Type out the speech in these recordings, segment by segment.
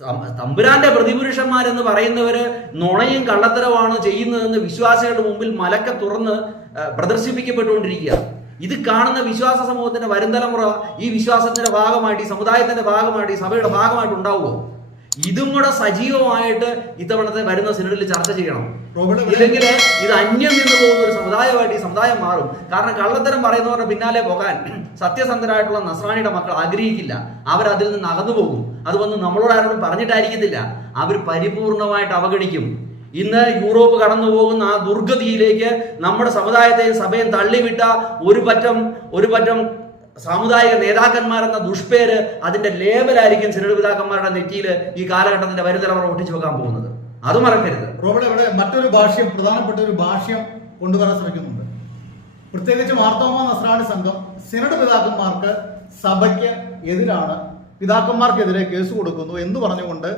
തമ്പുരാന്റെ പ്രതിപുരുഷന്മാരെന്ന് പറയുന്നവര് നുണയും കള്ളത്തരമാണ് ചെയ്യുന്നതെന്ന് വിശ്വാസികളുടെ മുമ്പിൽ മലക്ക തുറന്ന് പ്രദർശിപ്പിക്കപ്പെട്ടുകൊണ്ടിരിക്കുക. ഇത് കാണുന്ന വിശ്വാസ സമൂഹത്തിന്റെ വരും തലമുറ ഈ വിശ്വാസത്തിന്റെ ഭാഗമായിട്ട് ഈ സമുദായത്തിന്റെ ഭാഗമായിട്ട് ഈ സഭയുടെ ഭാഗമായിട്ട് ഉണ്ടാവുമോ? ഇതും കൂടെ സജീവമായിട്ട് ഇത്തവണത്തെ വരുന്ന സിനഡിൽ ചർച്ച ചെയ്യണം. ഇല്ലെങ്കിൽ ഇത് അന്യം നിന്ന് പോകുന്ന ഒരു സമുദായമായിട്ട് ഈ സമുദായം മാറും. കാരണം കള്ളത്തരം പറയുന്നവരുടെ പിന്നാലെ പോകാൻ സത്യസന്ധരായിട്ടുള്ള നസ്രാണിയുടെ മക്കൾ ആഗ്രഹിക്കില്ല. അവരതിൽ നിന്ന് അകന്നു പോകും. അത് വന്ന് നമ്മളോട് ആരോടും പറഞ്ഞിട്ടായിരിക്കത്തില്ല. അവർ പരിപൂർണമായിട്ട് അവഗണിക്കും. ഇന്ന് യൂറോപ്പ് കടന്നു പോകുന്ന ആ ദുർഗതിയിലേക്ക് നമ്മുടെ സമുദായത്തെയും സഭയും തള്ളിവിട്ട ഒരു പറ്റം ഒരു പറ്റം സാമുദായിക നേതാക്കന്മാരെന്ന ദുഷ്പേര് അതിന്റെ ലേബലായിരിക്കും സിനഡ് പിതാക്കന്മാരുടെ നെറ്റിയിൽ ഈ കാലഘട്ടത്തിന്റെ വരുതലമുറ ഒട്ടിച്ചു വെക്കാൻ പോകുന്നത്. അത് മറക്കരുത്. റോബർട്ട് ഇവിടെ മറ്റൊരു ഭാഷ്യം പ്രധാനപ്പെട്ട ഒരു ഭാഷ്യം കൊണ്ടുവരാൻ ശ്രമിക്കുന്നുണ്ട്. പ്രത്യേകിച്ച് മാർത്തോമ നസ്രാണി സംഘം സിനഡ് പിതാക്കന്മാർക്ക് സഭയ്ക്ക് എതിരാണ്. പിതാക്കന്മാർക്കെതിരെ കേസ് കൊടുക്കുന്നു എന്ന് പറഞ്ഞുകൊണ്ട്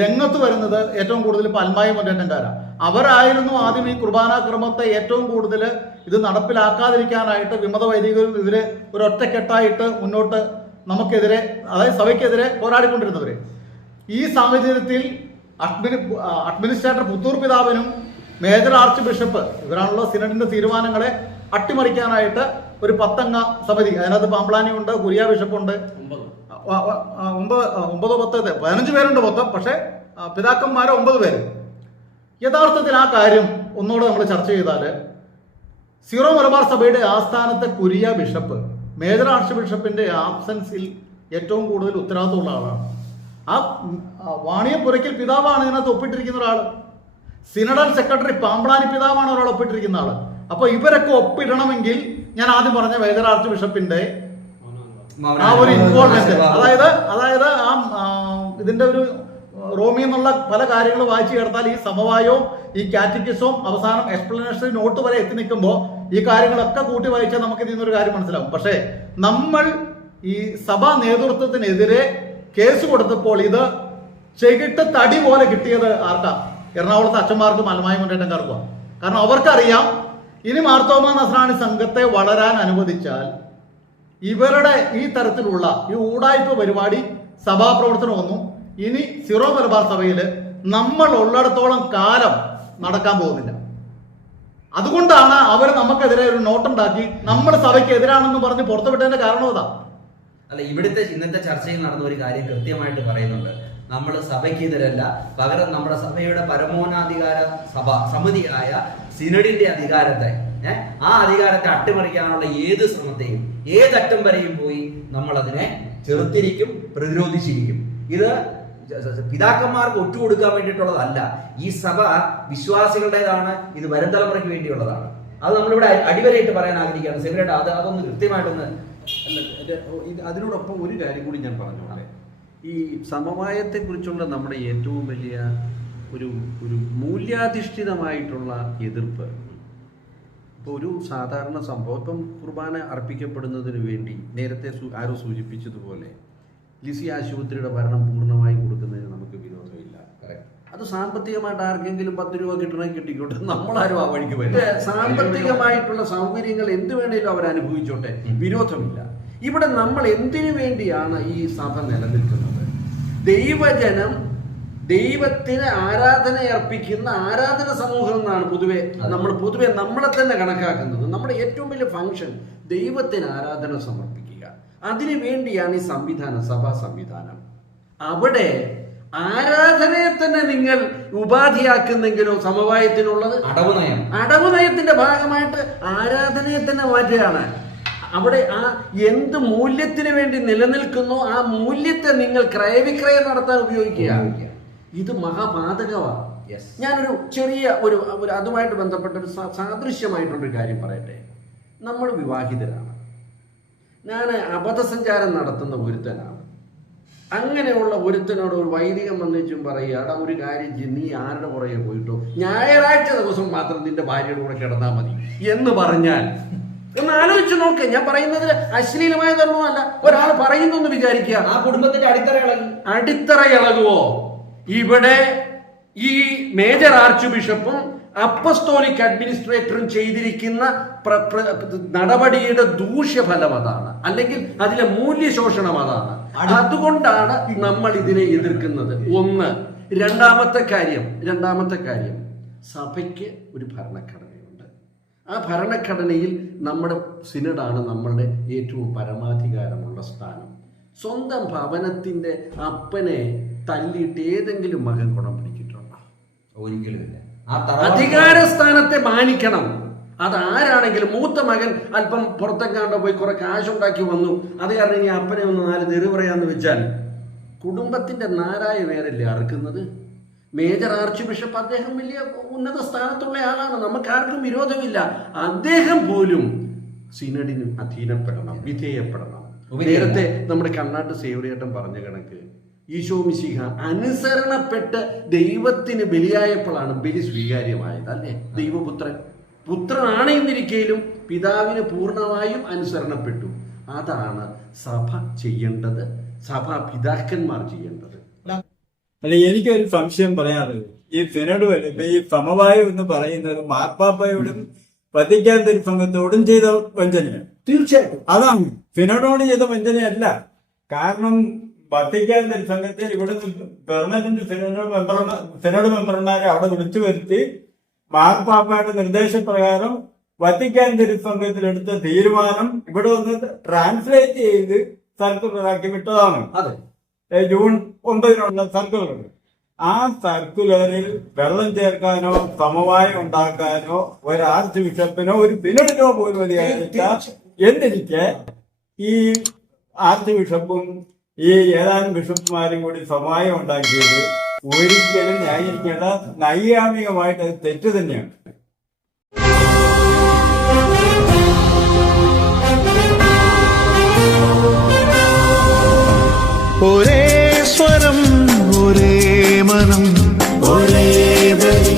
രംഗത്ത് വരുന്നത് ഏറ്റവും കൂടുതൽ പൽമായി മുന്നേറ്റക്കാരാണ് അവരായിരുന്നു ആദ്യം ഈ കുർബാന ക്രമത്തെ ഏറ്റവും കൂടുതൽ ഇത് നടപ്പിലാക്കാതിരിക്കാനായിട്ട് വിമത വൈദികരും ഇവർ ഒരു ഒറ്റക്കെട്ടായിട്ട് മുന്നോട്ട് നമുക്കെതിരെ അതായത് സഭയ്ക്കെതിരെ പോരാടിക്കൊണ്ടിരുന്നവർ ഈ സാഹചര്യത്തിൽ അഡ്മിനി അഡ്മിനിസ്ട്രേറ്റർ പുത്തൂർ പിതാവിനും മേജർ ആർച്ച് ബിഷപ്പ് ഇവരാണല്ലോ സിനഡിന്റെ തീരുമാനങ്ങളെ അട്ടിമറിക്കാനായിട്ട് ഒരു പത്തംഗ സമിതി അതിനകത്ത് പാമ്പ്ലാനി ഉണ്ട് കുരിയ ബിഷപ്പുണ്ട് ഒമ്പത്. ഒമ്പതോ പത്തോ പതിനഞ്ച് പേരുണ്ട് മൊത്തം പക്ഷേ പിതാക്കന്മാരെ ഒമ്പത് പേര്. യഥാർത്ഥത്തിൽ ആ കാര്യം ഒന്നുകൂടെ നമ്മൾ ചർച്ച ചെയ്താൽ സീറോ മലബാർ സഭയുടെ ആസ്ഥാനത്തെ കുരിയ ബിഷപ്പ് മേജർ ആർച്ച് ബിഷപ്പിന്റെ ആബ്സൻസിൽ ഏറ്റവും കൂടുതൽ ഉത്തരവാദിത്തമുള്ള ആളാണ്. ആ വാണിയ ആ വാണിയപ്പുരയ്ക്കൽ പിതാവാണ് ഇതിനകത്ത് ഒപ്പിട്ടിരിക്കുന്ന ഒരാൾ സിനഡൽ സെക്രട്ടറി പാമ്പളാനി പിതാവാണ് ഒരാൾ ഒപ്പിട്ടിരിക്കുന്ന ആൾ. അപ്പൊ ഇവരൊക്കെ ഒപ്പിടണമെങ്കിൽ ഞാൻ ആദ്യം പറഞ്ഞ മേജർ ആർച്ച് ബിഷപ്പിന്റെ ആ ഒരു ഇൻവോൾവ്മെന്റ് അതായത് അതായത് ആ, ഇതിന്റെ ഒരു റോമിൽ നിന്നുള്ള പല കാര്യങ്ങൾ വായിച്ചു ചേർത്താൽ ഈ സമവായവും ഈ കാറ്റഗിസവും അവസാനം എക്സ്പ്ലനേഷൻ നോട്ട് വരെ എത്തി നിൽക്കുമ്പോൾ ഈ കാര്യങ്ങളൊക്കെ കൂട്ടി വായിച്ചാൽ നമുക്ക് ഇതിൽ നിന്നൊരു കാര്യം മനസ്സിലാവും. പക്ഷേ നമ്മൾ ഈ സഭാ നേതൃത്വത്തിനെതിരെ കേസ് കൊടുത്തപ്പോൾ ഇത് ചെകിട്ട് തടി പോലെ കിട്ടിയത് ആർക്കാ? എറണാകുളത്തെ അച്ഛന്മാർക്കും മലമായ മുന്നേറ്റക്കാർക്കും കാരണം അവർക്കറിയാം ഇനി മാർത്തോമ നസ്രാണി സംഘത്തെ വളരാൻ അനുവദിച്ചാൽ ഇവരുടെ ഈ തരത്തിലുള്ള ഈ ഊടായ്പ പരിപാടി സഭാപ്രവർത്തനമൊന്നും ഇനി സിറോ മലബാർ സഭയിൽ നമ്മൾ ഉള്ളിടത്തോളം കാലം നടക്കാൻ പോകുന്നില്ല. അതുകൊണ്ടാണ് അവർ നമുക്കെതിരെ ഒരു നോട്ടുണ്ടാക്കി നമ്മൾ സഭയ്ക്ക് എതിരാണെന്ന് പറഞ്ഞ് പുറത്തുവിട്ടതിന്റെ കാരണം അതാ. അല്ല ഇവിടുത്തെ ഇന്നത്തെ ചർച്ചയിൽ നടന്ന ഒരു കാര്യം കൃത്യമായിട്ട് പറയുന്നുണ്ട്. നമ്മൾ സഭയ്ക്ക് സഭയ്ക്കെതിരല്ല പകരം നമ്മുടെ സഭയുടെ പരമോന്നാധികാര സഭ സമിതിയായ സിനഡിന്റെ അധികാരത്തെ ആ അധികാരത്തെ അട്ടിമറിക്കാനുള്ള ഏത് ശ്രമത്തെയും ഏതറ്റം വരെയും പോയി നമ്മൾ അതിനെ ചെറുത്തിരിക്കും പ്രതിരോധിച്ചിരിക്കും. ഇത് പിതാക്കന്മാർക്ക് ഒറ്റുകൊടുക്കാൻ വേണ്ടിയിട്ടുള്ളതല്ല. ഈ സഭ വിശ്വാസികളുടേതാണ് ഇത് വരും തലമുറയ്ക്ക് വേണ്ടിയുള്ളതാണ്. അത് നമ്മളിവിടെ അടിവരയിട്ട് പറയാൻ ആഗ്രഹിക്കുകയാണ്. സെമിനേറ്റ് അത് അതൊന്ന് കൃത്യമായിട്ടൊന്ന് അതിനോടൊപ്പം ഒരു കാര്യം കൂടി ഞാൻ പറഞ്ഞോളെ ഈ സമവായത്തെക്കുറിച്ചുള്ള നമ്മുടെ ഏറ്റവും വലിയ ഒരു ഒരു മൂല്യാധിഷ്ഠിതമായിട്ടുള്ള എതിർപ്പ്. ഇപ്പോൾ ഒരു സാധാരണ സംഭവം ഇപ്പം കുർബാന അർപ്പിക്കപ്പെടുന്നതിന് വേണ്ടി നേരത്തെ ആരോ സൂചിപ്പിച്ചതുപോലെ ലിസി ആശുപത്രിയുടെ ഭരണം പൂർണമായി കൊടുക്കുന്നതിന് നമുക്ക് വിരോധമില്ല. അത് സാമ്പത്തികമായിട്ട് ആർക്കെങ്കിലും പത്ത് രൂപ കിട്ടണമെങ്കിൽ കിട്ടിക്കോട്ടെ. നമ്മളാരും ആ വഴിക്ക് വരും സാമ്പത്തികമായിട്ടുള്ള സൗകര്യങ്ങൾ എന്ത് വേണേലും അവർ അനുഭവിച്ചോട്ടെ. വിരോധമില്ല. ഇവിടെ നമ്മൾ എന്തിനു വേണ്ടിയാണ് ഈ സഭ നിലനിൽക്കുന്നത്? ദൈവജനം ദൈവത്തിന് ആരാധന അർപ്പിക്കുന്ന ആരാധന സമൂഹം എന്നാണ് പൊതുവെ നമ്മൾ പൊതുവെ നമ്മളെ തന്നെ കണക്കാക്കുന്നത്. നമ്മുടെ ഏറ്റവും വലിയ ഫംഗ്ഷൻ ദൈവത്തിന് ആരാധന സമർപ്പിക്കുക. അതിനു വേണ്ടിയാണ് ഈ സംവിധാനം സഭാ സംവിധാനം. അവിടെ ആരാധനയെ തന്നെ നിങ്ങൾ ഉപാധിയാക്കുന്നെങ്കിലോ സമവായത്തിനുള്ളത്? അടവ് നയം. അടവ് നയത്തിന്റെ ഭാഗമായിട്ട് ആരാധനയെ തന്നെ മാറ്റുകയാണ്. അവിടെ ആ എന്ത് മൂല്യത്തിന് വേണ്ടി നിലനിൽക്കുന്നു ആ മൂല്യത്തെ നിങ്ങൾ ക്രയവിക്രയം നടത്താൻ ഉപയോഗിക്കുക. ഇത് മഹാപാതകമാണ് Yes. ഞാനൊരു ചെറിയ ഒരു അതുമായിട്ട് ബന്ധപ്പെട്ട ഒരു സാദൃശ്യമായിട്ടുള്ളൊരു കാര്യം പറയട്ടെ. നമ്മൾ വിവാഹിതരാണ്. ഞാൻ അബദ്ധസഞ്ചാരം നടത്തുന്ന ഒരുത്തനാണ്. അങ്ങനെയുള്ള ഒരുത്തനോട് ഒരു വൈദികം വന്നിച്ചും പറയുക എടാ ഒരു കാര്യം ചെയ്യും നീ ആരുടെ പുറകെ പോയിട്ടോ? ഞായറാഴ്ച ദിവസം മാത്രം നിന്റെ ഭാര്യയുടെ കൂടെ കിടന്നാൽ മതി. എന്ന് പറഞ്ഞാൽ ഒന്ന് ആലോചിച്ച് നോക്ക്. ഞാൻ പറയുന്നത് അശ്ലീലമായ ധർമ്മമല്ല ഒരാൾ പറയുന്നു എന്ന് വിചാരിക്കുക. ആ കുടുംബത്തിന്റെ അടിത്തറ ഇളകി. അടിത്തറ ഇളകുവോ? ഇവിടെ ഈ മേജർ ആർച്ച് ബിഷപ്പും അപ്പസ്തോലിക് അഡ്മിനിസ്ട്രേറ്ററും ചെയ്തിരിക്കുന്ന നടപടിയുടെ ദൂഷ്യഫലം അതാണ്. അല്ലെങ്കിൽ അതിലെ മൂല്യശോഷണം അതാണ്. അതുകൊണ്ടാണ് നമ്മൾ ഇതിനെ എതിർക്കുന്നത്. ഒന്ന് രണ്ടാമത്തെ കാര്യം രണ്ടാമത്തെ കാര്യം സഭയ്ക്ക് ഒരു ഭരണഘടനയുണ്ട്. ആ ഭരണഘടനയിൽ നമ്മുടെ സിനഡാണ് നമ്മളുടെ ഏറ്റവും പരമാധികാരമുള്ള സ്ഥാനം. സ്വന്തം ഭവനത്തിന്റെ അപ്പനെ തല്ലിയിട്ട് ഏതെങ്കിലും മകൻ കുടം തറവാട് അധികാര സ്ഥാനത്തെ മാനിക്കണം. അത് ആരാണെങ്കിലും മൂത്ത മകൻ അല്പം പുറത്തെങ്ങാണ്ട് പോയി കുറെ കാശുണ്ടാക്കി വന്നു. അത് കാരണം ഇനി അപ്പനെ ഒന്ന് നാല് തെറി പറയാന്ന് വെച്ചാൽ കുടുംബത്തിന്റെ നാരായ പേരല്ലേ അറുക്കുന്നത്? മേജർ ആർച്ച് ബിഷപ്പ് അദ്ദേഹം വലിയ ഉന്നത സ്ഥാനത്തുള്ള ആളാണ്. നമുക്ക് ആർക്കും വിരോധമില്ല. അദ്ദേഹം പോലും സിനഡിന് അധീനപ്പെടണം വിധേയപ്പെടണം. നേരത്തെ നമ്മുടെ കണ്ണാട്ട് സേവറിയേട്ടൻ പറഞ്ഞ കണക്ക് ഈശോ മിശിഹ അനുസരണപ്പെട്ട് ദൈവത്തിന് ബലിയായപ്പോഴാണ് ബലി സ്വീകാര്യമായത് അല്ലേ? ദൈവപുത്രൻ. പുത്രനാണ് എന്നിരിക്കലും പിതാവിന് പൂർണമായും അനുസരണപ്പെട്ടു. അതാണ് സഭ ചെയ്യേണ്ടത്. സഭ പിതാക്കന്മാർ ചെയ്യേണ്ടത്. അല്ല എനിക്കൊരു സംശയം പറയാനുള്ളത്. ഈ സിനഡ് ഈ സമവായം എന്ന് പറയുന്നത് മാർപ്പാപ്പയോടും വത്തിക്കാൻ തിരുസംഘത്തോടും ചെയ്ത വഞ്ചനയാണ്. തീർച്ചയായിട്ടും. അതാണ്. സിനഡോട് ചെയ്ത വഞ്ചനയല്ല. കാരണം വത്തിക്കാൻ സംഘത്തിൽ ഇവിടെ പെർമനന്റ് സിനഡ് മെമ്പർ സിനഡ് മെമ്പർമാരെ അവിടെ വിളിച്ചു വരുത്തി മാർപ്പാപ്പയുടെ നിർദ്ദേശപ്രകാരം വത്തിക്കാൻ തിരുസംഘത്തിൽ എടുത്ത തീരുമാനം ഇവിടെ ഒന്ന് ട്രാൻസ്ലേറ്റ് ചെയ്ത് സർക്കുലറാക്കി വിട്ടതാണ്. അതെ. ജൂൺ ഒമ്പതിനുള്ള സർക്കുലർ ആ സർക്കുലറിൽ വെള്ളം ചേർക്കാനോ സമവായം ഉണ്ടാക്കാനോ ഒരു ആർച്ച് ബിഷപ്പിനോ ഒരു സിനഡിനോ പോലും അധികാരമില്ല. എന്നിരിക്കെ ഈ ആർച്ച് ബിഷപ്പും ഈ ഏതാനും ബിഷപ്പുമാരും കൂടി സമായം ഉണ്ടാക്കിയത് ഒരിക്കലും ന്യായീകരിക്കേണ്ട നൈയാമികമായിട്ട് അത് തെറ്റ് തന്നെയാണ്. ഒരേ സ്വരം ഒരേ മനം ഒരേ ബലി.